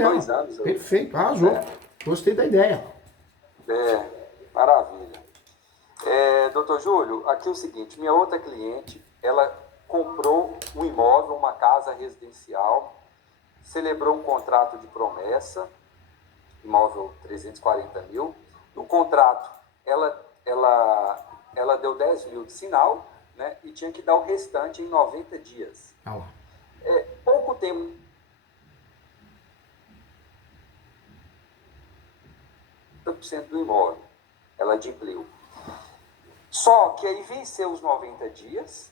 dela. 2 anos. Perfeito, arrasou. Gostei da ideia. Maravilha. Doutor Júlio, aqui é o seguinte, minha outra cliente, ela comprou um imóvel, uma casa residencial, celebrou um contrato de promessa, imóvel 340 mil. No contrato, ela deu 10 mil de sinal, né, e tinha que dar o restante em 90 dias. Ah lá. Pouco tempo do imóvel, ela adquiriu. Só que aí venceu os 90 dias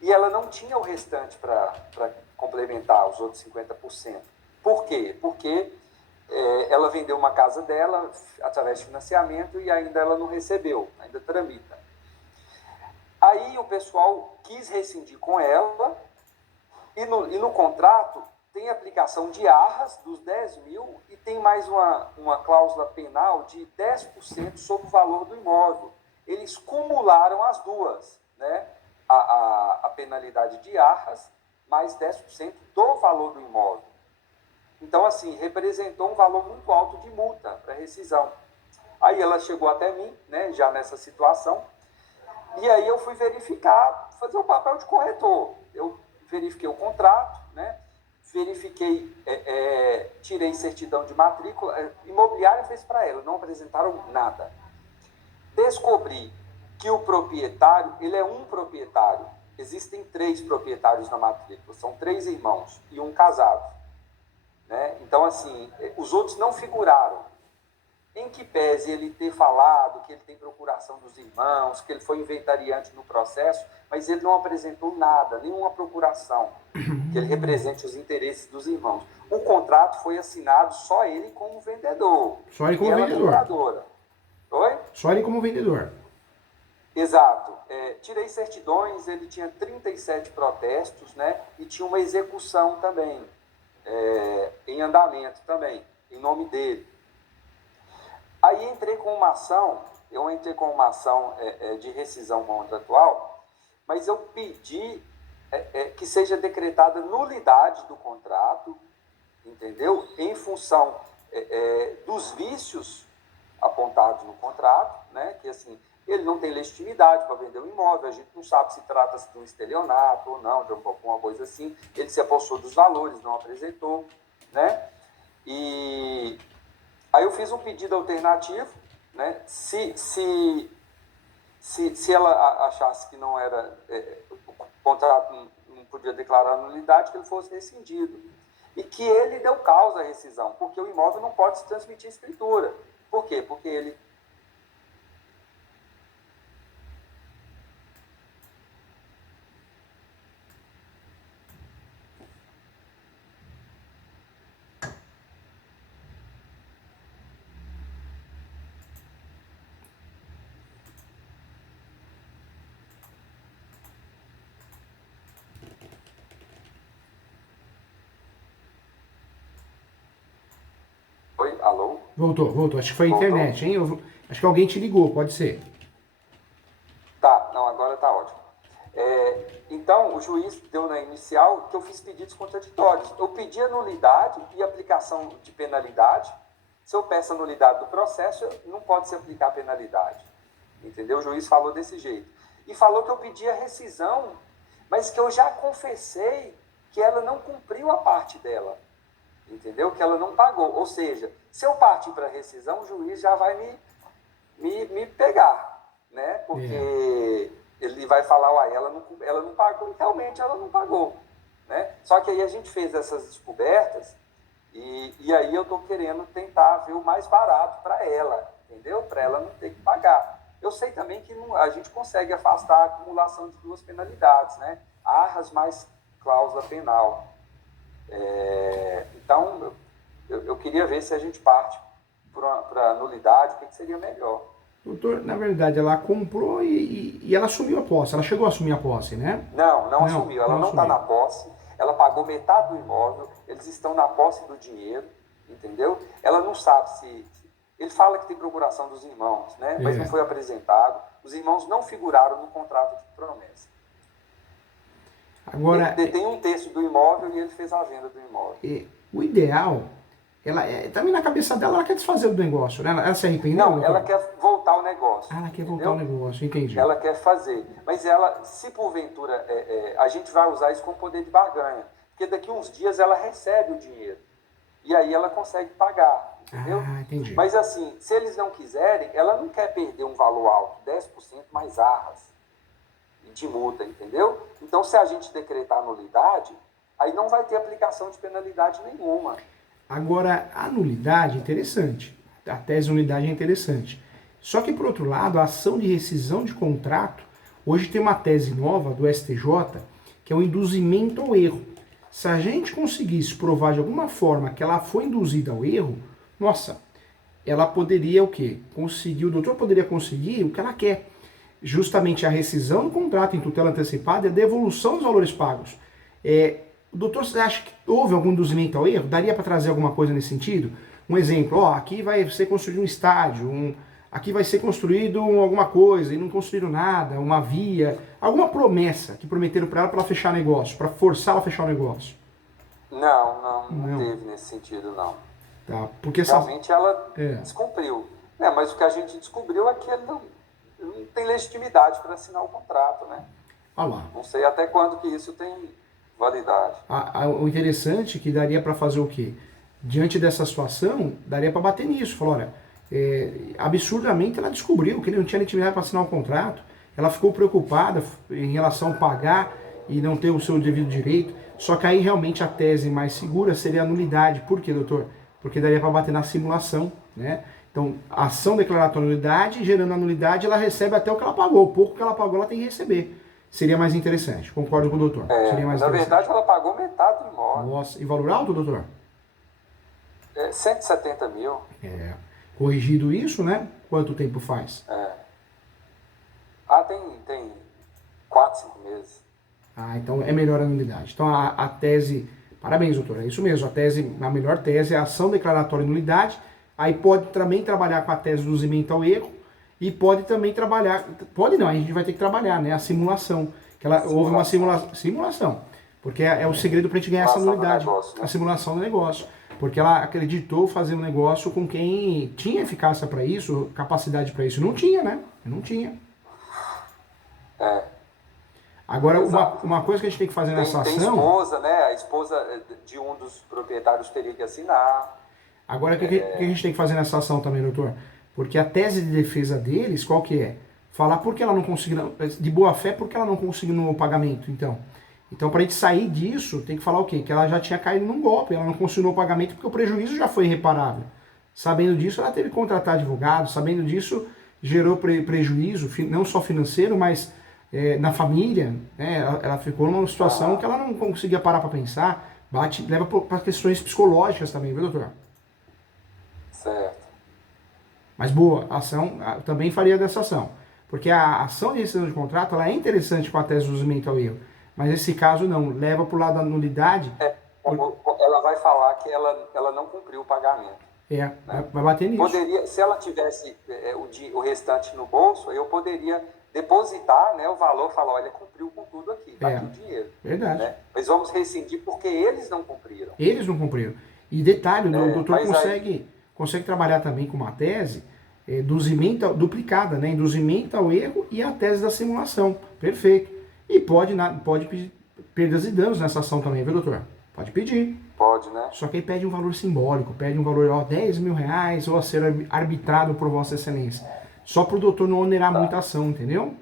e ela não tinha o restante para complementar os outros 50%. Por quê? Porque ela vendeu uma casa dela através de financiamento e ainda ela não recebeu, ainda tramita. Aí o pessoal quis rescindir com ela e no contrato tem aplicação de arras dos 10 mil e tem mais uma cláusula penal de 10% sobre o valor do imóvel. Eles cumularam as duas, né? A penalidade de arras mais 10% do valor do imóvel. Então, assim, representou um valor muito alto de multa para rescisão. Aí ela chegou até mim, né, já nessa situação, e aí eu fui verificar, fazer o papel de corretor. Eu verifiquei o contrato, né, verifiquei, tirei certidão de matrícula, imobiliária fez para ela, não apresentaram nada. Descobri que o proprietário, ele é um proprietário. Existem 3 proprietários na matrícula, são 3 irmãos e um casado. Né? Então, assim, os outros não figuraram. Em que pese ele ter falado que ele tem procuração dos irmãos, que ele foi inventariante no processo, mas ele não apresentou nada, nenhuma procuração, que ele represente os interesses dos irmãos. O contrato foi assinado só ele como vendedor. Só ele como e ela vendedor. compradora. Oi? Só ele como vendedor. Exato. Tirei certidões, ele tinha 37 protestos, né? E tinha uma execução também, em andamento também, em nome dele. Aí entrei com uma ação, de rescisão contratual, mas eu pedi que seja decretada nulidade do contrato, entendeu? Em função dos vícios apontados no contrato, né? Que assim, ele não tem legitimidade para vender o imóvel, a gente não sabe se trata-se de um estelionato ou não, de alguma coisa assim, ele se apossou dos valores, não apresentou, né? E aí eu fiz um pedido alternativo, né? Se ela achasse que não era, o contrato não podia declarar nulidade, que ele fosse rescindido. E que ele deu causa à rescisão, porque o imóvel não pode se transmitir escritura. Por quê? Porque ele... Oi, alô? Voltou. Acho que foi a Voltou? internet, hein? Acho que alguém te ligou, pode ser. Tá, não, agora tá ótimo. Então, o juiz deu na inicial que eu fiz pedidos contraditórios. Eu pedi a nulidade e aplicação de penalidade. Se eu peço a nulidade do processo, não pode se aplicar a penalidade. Entendeu? O juiz falou desse jeito. E falou que eu pedi a rescisão, mas que eu já confessei que ela não cumpriu a parte dela. Entendeu? Que ela não pagou. Ou seja, se eu partir para rescisão, o juiz já vai me pegar, né? Porque ele vai falar, uai, ela não pagou, e realmente ela não pagou, né? Só que aí a gente fez essas descobertas e aí eu tô querendo tentar ver o mais barato para ela, entendeu? Para ela não ter que pagar. Eu sei também que a gente consegue afastar a acumulação de 2 penalidades, né? Arras mais cláusula penal. Então, eu queria ver se a gente parte para nulidade, o que seria melhor. Doutor, na verdade, ela comprou e ela assumiu a posse. Ela chegou a assumir a posse, né? Não assumiu. Ela não está na posse. Ela pagou metade do imóvel. Eles estão na posse do dinheiro, entendeu? Ela não sabe se... Ele fala que tem procuração dos irmãos, né? Mas não foi apresentado. Os irmãos não figuraram no contrato de promessa. Agora, ele detém 1/3 do imóvel e ele fez a venda do imóvel. O ideal ela também na cabeça dela, ela quer desfazer do negócio, né? Ela se arrependeu, Não, doutor? ela quer voltar ao negócio. Ah, ela quer voltar entendeu? ao negócio, entendi. Ela quer fazer. Mas ela, se porventura, a gente vai usar isso como poder de barganha. Porque daqui uns dias ela recebe o dinheiro. E aí ela consegue pagar, entendeu? Ah, entendi. Mas assim, se eles não quiserem, ela não quer perder um valor alto, 10% mais arras de multa, entendeu? Então, se a gente decretar nulidade, aí não vai ter aplicação de penalidade nenhuma. Agora, a nulidade é interessante. A tese de nulidade é interessante. Só que, por outro lado, a ação de rescisão de contrato, hoje tem uma tese nova do STJ, que é o induzimento ao erro. Se a gente conseguisse provar de alguma forma que ela foi induzida ao erro, nossa, ela poderia o quê? Conseguir, o doutor poderia conseguir o que ela quer. Justamente a rescisão do contrato em tutela antecipada e a devolução dos valores pagos. O doutor, você acha que houve algum induzimento ao erro? Daria para trazer alguma coisa nesse sentido? Um exemplo, ó, aqui vai ser construído um estádio, aqui vai ser construído alguma coisa e não construíram nada, uma via, alguma promessa que prometeram para ela fechar negócio, para forçar ela a fechar o negócio. Não teve nesse sentido, não. Tá, porque realmente ela descumpriu. Mas o que a gente descobriu é que ele não tem legitimidade para assinar o contrato, né? Olha lá. Não sei até quando que isso tem validade. O interessante é que daria para fazer o quê? Diante dessa situação, daria para bater nisso. Falar, olha, absurdamente ela descobriu que ele não tinha legitimidade para assinar o contrato. Ela ficou preocupada em relação a pagar e não ter o seu devido direito. Só que aí realmente a tese mais segura seria a nulidade. Por quê, doutor? Porque daria para bater na simulação, né? Então, a ação declaratória de nulidade, gerando a nulidade, ela recebe até o que ela pagou. O pouco que ela pagou, ela tem que receber. Seria mais interessante. Concordo com o doutor. Seria mais na verdade, ela pagou metade do imóvel. Nossa, e valor alto, doutor? 170 mil. Corrigido isso, né? Quanto tempo faz? Tem 4, 5 meses. Então é melhor a nulidade. Então a tese, parabéns, doutor, é isso mesmo. A melhor tese é a ação declaratória de nulidade. Aí pode também trabalhar com a tese do induzimento ao erro e pode também trabalhar, pode não, a gente vai ter que trabalhar, né? A simulação. Houve uma simulação. Porque é o segredo para a gente ganhar essa nulidade. Negócio, né? A simulação do negócio. Porque ela acreditou fazer um negócio com quem tinha eficácia para isso, capacidade para isso. Não tinha, né? Não tinha. Agora, uma coisa que a gente tem que fazer nessa ação... Tem esposa, né? A esposa de um dos proprietários teria que assinar. Agora, o que a gente tem que fazer nessa ação também, doutor? Porque a tese de defesa deles, qual que é? Falar porque ela não conseguiu, de boa fé, porque ela não conseguiu no pagamento, então. Então, para a gente sair disso, tem que falar o quê? Que ela já tinha caído num golpe, ela não conseguiu o pagamento porque o prejuízo já foi irreparável. Sabendo disso, ela teve que contratar advogado, sabendo disso, gerou prejuízo, não só financeiro, mas na família, né? Ela ficou numa situação que ela não conseguia parar para pensar, leva para questões psicológicas também, viu, doutor? Certo. Mas boa, a ação também faria dessa ação. Porque a ação de rescisão de contrato ela é interessante com a tese do induzimento ao erro. Mas nesse caso não, leva para o lado da nulidade. Ela vai falar que ela não cumpriu o pagamento. Né? Vai bater nisso. Poderia, se ela tivesse o restante no bolso, eu poderia depositar, né, o valor, falar, olha, cumpriu com tudo aqui, tá aqui o dinheiro. Verdade. Né? Mas vamos rescindir porque eles não cumpriram. Eles não cumpriram. E detalhe, o doutor consegue trabalhar também com uma tese duplicada, né? Induzimento ao erro e a tese da simulação. Perfeito. E pode pedir perdas e danos nessa ação também, viu, doutor? Pode pedir. Pode, né? Só que aí pede um valor simbólico, pede um valor, 10 mil reais ou a ser arbitrado por Vossa Excelência. Só para o doutor não onerar muito a ação, entendeu?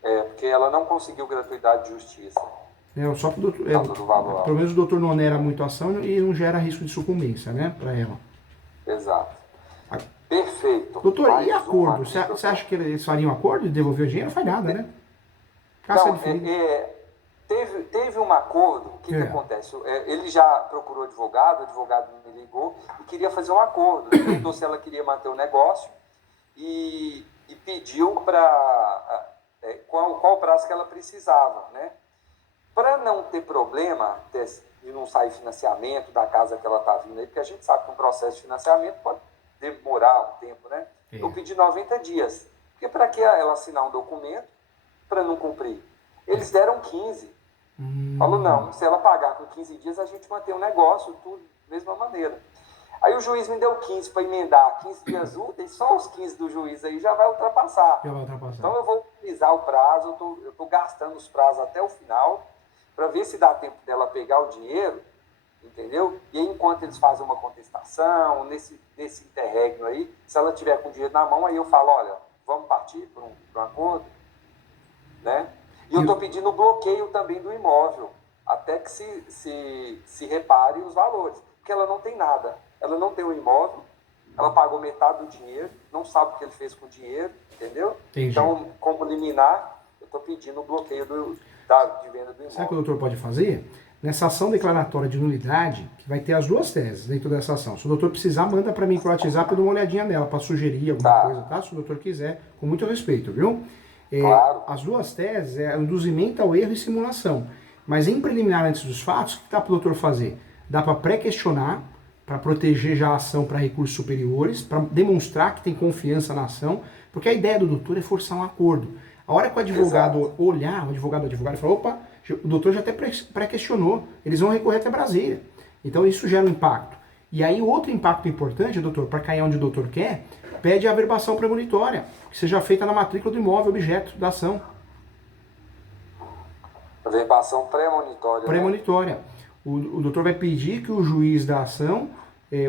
Porque ela não conseguiu gratuidade de justiça. Só para o doutor. Pelo menos o doutor não onera muito a ação e não gera risco de sucumbência, né? Para ela. Exato. Perfeito. Doutor, e acordo? Você acha que eles fariam acordo de devolver o dinheiro? Não faz nada, né? Teve um acordo, o que acontece? Ele já procurou advogado, o advogado me ligou e queria fazer um acordo. Ele perguntou se ela queria manter o negócio e pediu qual o prazo que ela precisava, né? Para não ter problema de não sair financiamento da casa que ela está vindo aí, porque a gente sabe que um processo de financiamento pode demorar um tempo, né? Eu pedi 90 dias. Porque para que ela assinar um documento para não cumprir? Eles deram 15. Falou, não, se ela pagar com 15 dias, a gente mantém o negócio, tudo, da mesma maneira. Aí o juiz me deu 15 para emendar 15 dias úteis, só os 15 do juiz aí já vai ultrapassar. Então eu vou utilizar o prazo, eu estou gastando os prazos até o final, para ver se dá tempo dela pegar o dinheiro, entendeu? E aí, enquanto eles fazem uma contestação, nesse interregno aí, se ela tiver com o dinheiro na mão, aí eu falo, olha, vamos partir para um acordo, né? E eu estou pedindo o bloqueio também do imóvel, até que se repare os valores, porque ela não tem nada, ela não tem o imóvel, ela pagou metade do dinheiro, não sabe o que ele fez com o dinheiro, entendeu? Entendi. Então, como liminar, eu estou pedindo o bloqueio de venda do imóvel. Sabe o que o doutor pode fazer? Nessa ação declaratória de nulidade, que vai ter as duas teses dentro dessa ação. Se o doutor precisar, manda para mim pro WhatsApp, eu dou uma olhadinha nela, para sugerir alguma coisa, tá? Se o doutor quiser, com muito respeito, viu? Claro. As duas teses é induzimento ao erro e simulação. Mas em preliminar antes dos fatos, o que dá para o doutor fazer? Dá para pré-questionar, para proteger já a ação para recursos superiores, para demonstrar que tem confiança na ação, porque a ideia do doutor é forçar um acordo. A hora que o advogado olhar, o advogado fala, opa, o doutor já até pré-questionou, eles vão recorrer até Brasília. Então isso gera um impacto. E aí outro impacto importante, doutor, para cair onde o doutor quer, pede a averbação premonitória, que seja feita na matrícula do imóvel objeto da ação. Averbação premonitória. Premonitória. Né? O doutor vai pedir que o juiz da ação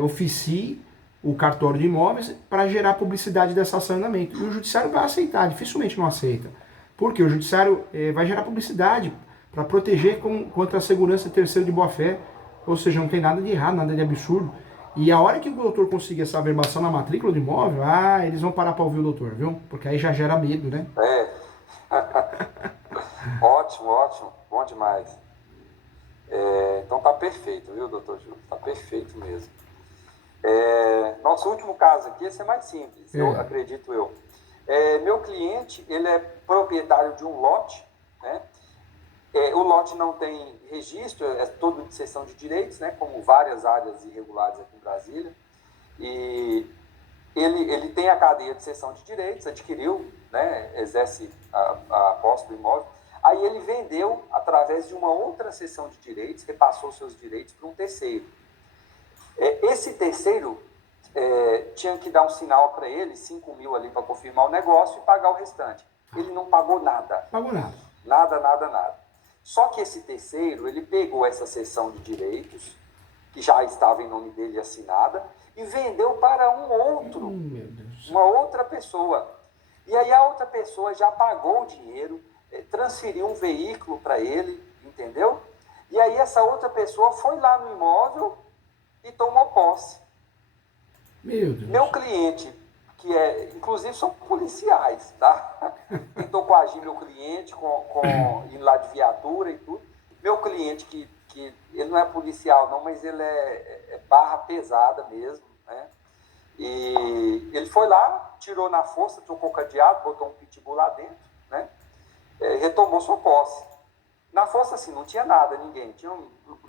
oficie o cartório de imóveis para gerar publicidade dessa ação em andamento. E o judiciário vai aceitar, dificilmente não aceita. Porque o judiciário vai gerar publicidade para proteger contra a segurança de terceiro de boa-fé. Ou seja, não tem nada de errado, nada de absurdo. E a hora que o doutor conseguir essa averbação na matrícula do imóvel, eles vão parar para ouvir o doutor, viu? Porque aí já gera medo, né? Ótimo, ótimo. Bom demais. Então tá perfeito, viu, doutor Júlio? Tá perfeito mesmo. Nosso último caso aqui, esse é mais simples, acredito eu. Meu cliente, ele é proprietário de um lote, né? O lote não tem registro, é todo de cessão de direitos, né? Como várias áreas irregulares aqui em Brasília. E ele tem a cadeia de cessão de direitos, adquiriu, né? Exerce a posse do imóvel. Aí ele vendeu através de uma outra cessão de direitos, repassou seus direitos para um terceiro. Esse terceiro tinha que dar um sinal para ele, 5 mil ali para confirmar o negócio e pagar o restante. Ele não pagou nada. Pagou nada. Nada. Só que esse terceiro, ele pegou essa cessão de direitos, que já estava em nome dele assinada, e vendeu para um outro, uma outra pessoa. E aí a outra pessoa já pagou o dinheiro, transferiu um veículo para ele, entendeu? E aí essa outra pessoa foi lá no imóvel e tomou posse. Meu Deus. Meu cliente, que inclusive são policiais, tá? Tentou coagir meu cliente, indo lá de viatura e tudo. Meu cliente, que ele não é policial não, mas ele é barra pesada mesmo, né? E ele foi lá, tirou na força, trocou o cadeado, botou um pitbull lá dentro, né? Retomou sua posse. Na força, assim, não tinha nada, ninguém.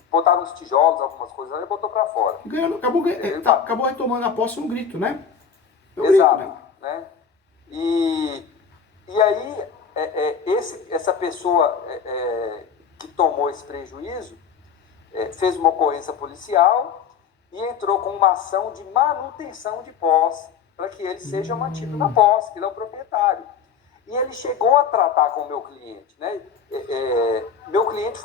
Botaram uns tijolos, algumas coisas, ele botou para fora. Acabou retomando a posse no grito, né? Exato, grito, né? E aí, essa pessoa que tomou esse prejuízo fez uma ocorrência policial e entrou com uma ação de manutenção de posse, para que ele seja mantido na posse, que ele é o proprietário. E ele chegou a tratar com o meu cliente, né? Meu cliente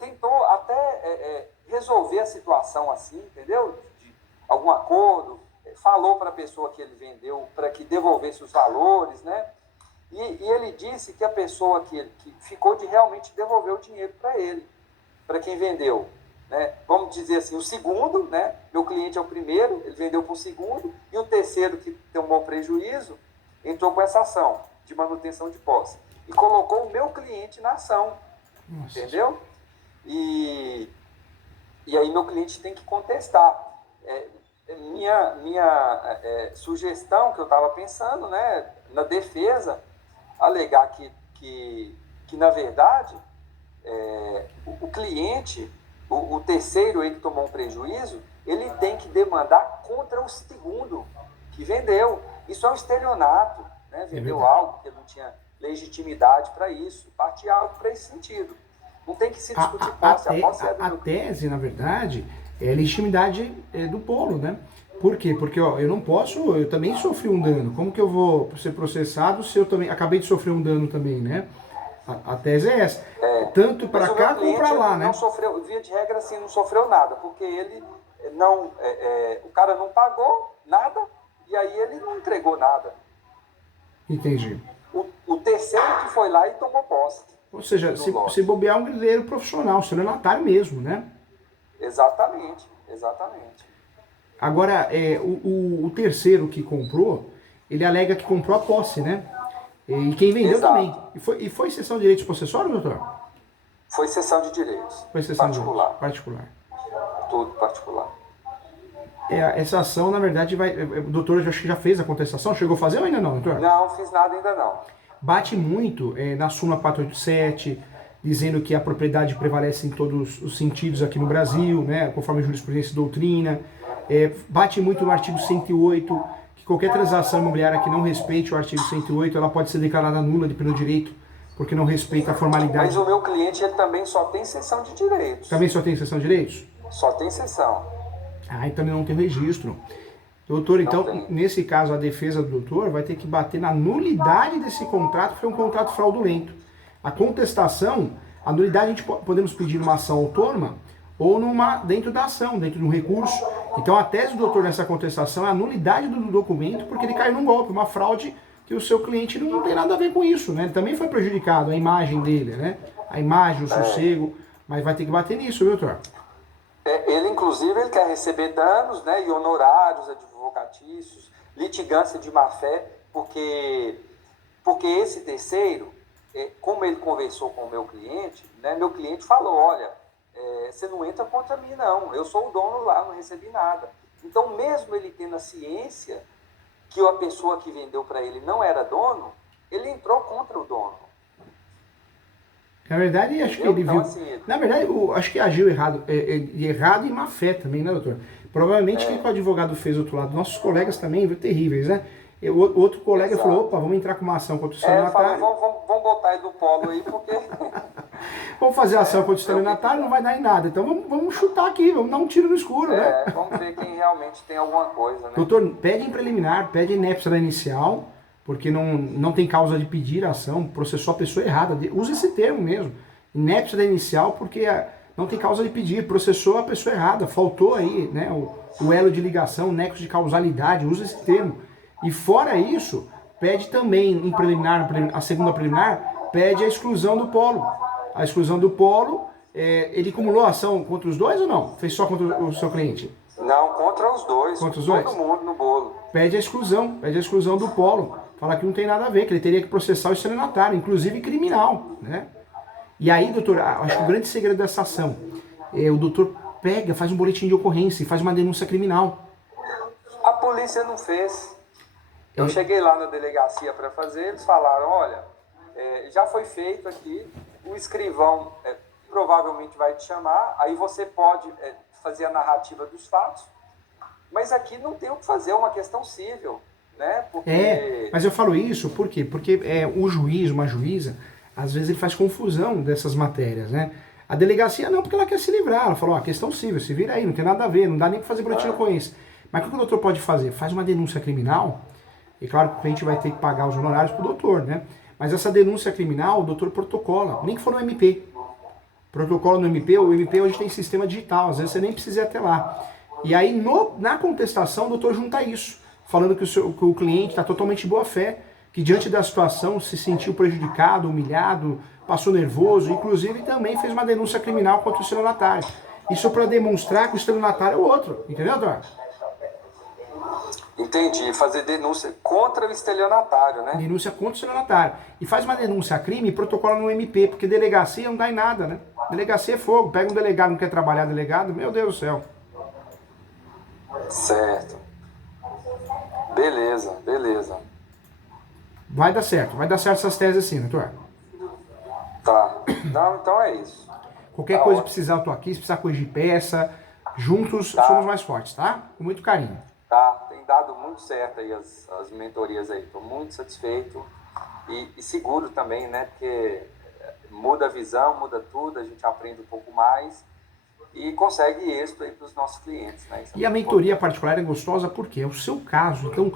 tentou até resolver a situação assim, entendeu? De algum acordo, falou para a pessoa que ele vendeu para que devolvesse os valores, né? E ele disse que a pessoa que ficou de realmente devolver o dinheiro para ele, para quem vendeu, né? Vamos dizer assim, o segundo, né? Meu cliente é o primeiro, ele vendeu para o segundo, e o terceiro, que tomou prejuízo, entrou com essa ação de manutenção de posse e colocou o meu cliente na ação. Nossa. Entendeu? E aí meu cliente tem que contestar. Minha sugestão que eu estava pensando, né, na defesa, alegar que na verdade o cliente, o terceiro aí que tomou um prejuízo, ele tem que demandar contra o segundo que vendeu. Isso é um estelionato, né? Vendeu algo que não tinha legitimidade para isso, parte algo para esse sentido. Não tem que se discutir posse. A tese, na verdade, é a legitimidade do polo, né? Por quê? Porque ó, eu também sofri um dano. Como que eu vou ser processado se eu também acabei de sofrer um dano também, né? A tese é essa. Tanto Mas para o meu cá como cliente para lá, ele não né? sofreu, via de regra assim, não sofreu nada, porque ele não, o cara não pagou nada e aí ele não entregou nada. Entendi. O terceiro que foi lá e tomou posse Ou seja, do se lote. bobear um grileiro profissional, estelionatário mesmo, né? Exatamente, exatamente. Agora, o terceiro que comprou, ele alega que comprou a posse, né? E quem vendeu também. Exato. E foi cessão de direitos possessórios, doutor? Foi cessão de direitos. Foi cessão de direitos. Particular. Particular. Tudo particular. Essa ação, na verdade, o doutor acho que já fez a contestação. Chegou a fazer ou ainda não, doutor? Não fiz nada ainda não. Bate muito na súmula 487, dizendo que a propriedade prevalece em todos os sentidos aqui no Brasil, né, conforme a jurisprudência e doutrina. Bate muito no artigo 108, que qualquer transação imobiliária que não respeite o artigo 108, ela pode ser declarada nula de pelo direito, porque não respeita a formalidade. Mas o meu cliente ele também só tem cessão de direitos. Também só tem cessão de direitos? Só tem cessão. Ah, então ele não tem registro. Doutor, então, nesse caso, a defesa do doutor vai ter que bater na nulidade desse contrato, que foi um contrato fraudulento. A contestação, a nulidade a gente podemos pedir numa ação autônoma ou dentro da ação, dentro de um recurso. Então, a tese do doutor nessa contestação é a nulidade do documento, porque ele caiu num golpe, uma fraude que o seu cliente não tem nada a ver com isso, né? Ele também foi prejudicado, a imagem dele, né? A imagem, o sossego, mas vai ter que bater nisso, viu, doutor? Ele, inclusive, ele quer receber danos, né, e honorários advocatícios, litigância de má-fé, porque esse terceiro, como ele conversou com o meu cliente, né, meu cliente falou, olha, você não entra contra mim, não, eu sou o dono lá, não recebi nada. Então, mesmo ele tendo a ciência que a pessoa que vendeu para ele não era dono, ele entrou contra o dono. Na verdade, acho que ele então, viu. Assim, Na verdade, acho que agiu errado. Errado e má fé também, né, doutor? Provavelmente o que o advogado fez do outro lado, nossos colegas também, viu, terríveis, né? O outro colega Exato. falou, opa, vamos entrar com uma ação contra o estelionatário. Vamos botar ele no polo aí, porque... Vamos fazer ação contra o estelionatário, não vai dar em nada. Então vamos chutar aqui, vamos dar um tiro no escuro, né? Vamos ver quem realmente tem alguma coisa, né? Doutor, pede em preliminar, pede inépcia da inicial, porque não tem causa de pedir a ação, processou a pessoa errada. Usa esse termo mesmo, inépcia da inicial, porque não tem causa de pedir, processou a pessoa errada, faltou aí, né, o elo de ligação, o nexo de causalidade, usa esse termo. E fora isso, pede também em preliminar, a segunda preliminar, pede a exclusão do polo. A exclusão do polo, ele acumulou a ação contra os dois ou não? Fez só contra o seu cliente? Não, contra os dois. Contra os dois? Todo mundo no bolo. Pede a exclusão do polo. Fala que não tem nada a ver, que ele teria que processar o estelionatário, inclusive criminal, né? E aí, doutor, acho que o grande segredo dessa ação o doutor pega, faz um boletim de ocorrência e faz uma denúncia criminal. A polícia não fez. Eu cheguei lá na delegacia para fazer, eles falaram, olha, já foi feito aqui, o escrivão provavelmente vai te chamar, aí você pode fazer a narrativa dos fatos, mas aqui não tem o que fazer, é uma questão civil, né? Porque... mas eu falo isso por quê? Porque o juiz, uma juíza, às vezes ele faz confusão dessas matérias, né? A delegacia não, porque ela quer se livrar, ela falou, questão civil, se vira aí, não tem nada a ver, não dá nem para fazer boletim de ocorrência. Mas o que o doutor pode fazer? Faz uma denúncia criminal, e claro que o cliente vai ter que pagar os honorários pro doutor, né? Mas essa denúncia criminal, o doutor protocola, nem que for no MP. Protocolo no MP, o MP hoje tem sistema digital, às vezes você nem precisa ir até lá. E aí, na contestação, o doutor junta isso, falando que o cliente está totalmente de boa fé, que diante da situação se sentiu prejudicado, humilhado, passou nervoso, inclusive também fez uma denúncia criminal contra o estelionatário. Isso para demonstrar que o estelionatário é o outro, entendeu, doutor? Entendi, fazer denúncia contra o estelionatário, né? Denúncia contra o estelionatário. E faz uma denúncia a crime e protocola no MP, porque delegacia não dá em nada, né? Delegacia é fogo, pega um delegado, não quer trabalhar delegado, meu Deus do céu. Certo. Beleza, beleza. Vai dar certo essas teses assim, doutor. Tá. Não, então é isso. Qualquer coisa que precisar, eu tô aqui. Se precisar corrigir peça, juntos somos mais fortes, tá? Com muito carinho. Tá, tem dado muito certo aí as mentorias aí. Tô muito satisfeito e seguro também, né? Porque muda a visão, muda tudo, a gente aprende um pouco mais. e consegue êxito aí para os nossos clientes. Né? E a mentoria particular é gostosa porque é o seu caso. Então,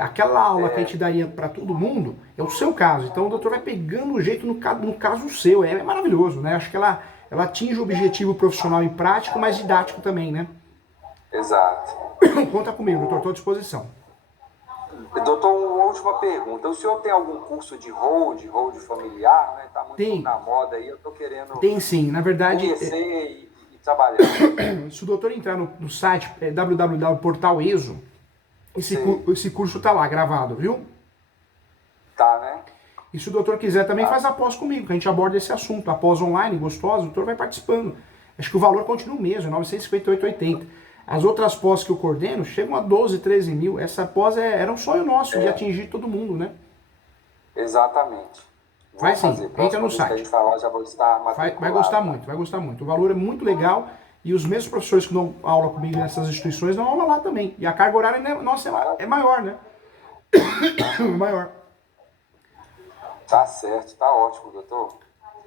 aquela aula que a gente daria para todo mundo é o seu caso. Então, o doutor vai pegando o jeito no caso seu. É maravilhoso, né? Acho que ela atinge o objetivo profissional e prático, mas didático também, né? Exato. Conta comigo, doutor, estou à disposição. Doutor, uma última pergunta. O senhor tem algum curso de hold familiar? Né? Tá muito Tem. na moda aí, eu estou querendo Tem sim, na verdade. conhecer e trabalhar. Se o doutor entrar no site www.portaleso, esse curso tá lá gravado, viu? Tá, né? E se o doutor quiser também faz a pós comigo, que a gente aborda esse assunto. A pós online, gostosa, o doutor vai participando. Acho que o valor continua o mesmo, é R$ 958,80. As outras pós que eu coordeno chegam a 12, 13 mil. Essa pós era um sonho nosso de atingir todo mundo, né? Exatamente. Vai sim, entra no que site. a gente falar, já vou estar matriculado. Vai gostar muito, vai gostar muito. O valor é muito legal e os mesmos professores que dão aula comigo nessas instituições dão aula lá também. E a carga horária, nossa, é maior, né? Maior. Tá certo, tá ótimo, doutor.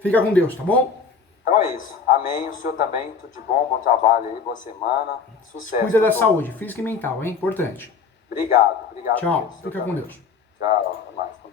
Fica com Deus, tá bom? Então é isso. Amém. O senhor também, tudo de bom, bom trabalho aí, boa semana. Sucesso. Cuida da doutor. saúde, física e mental, é importante. Obrigado. Tchau, Deus. fica com Deus. Tchau, até mais.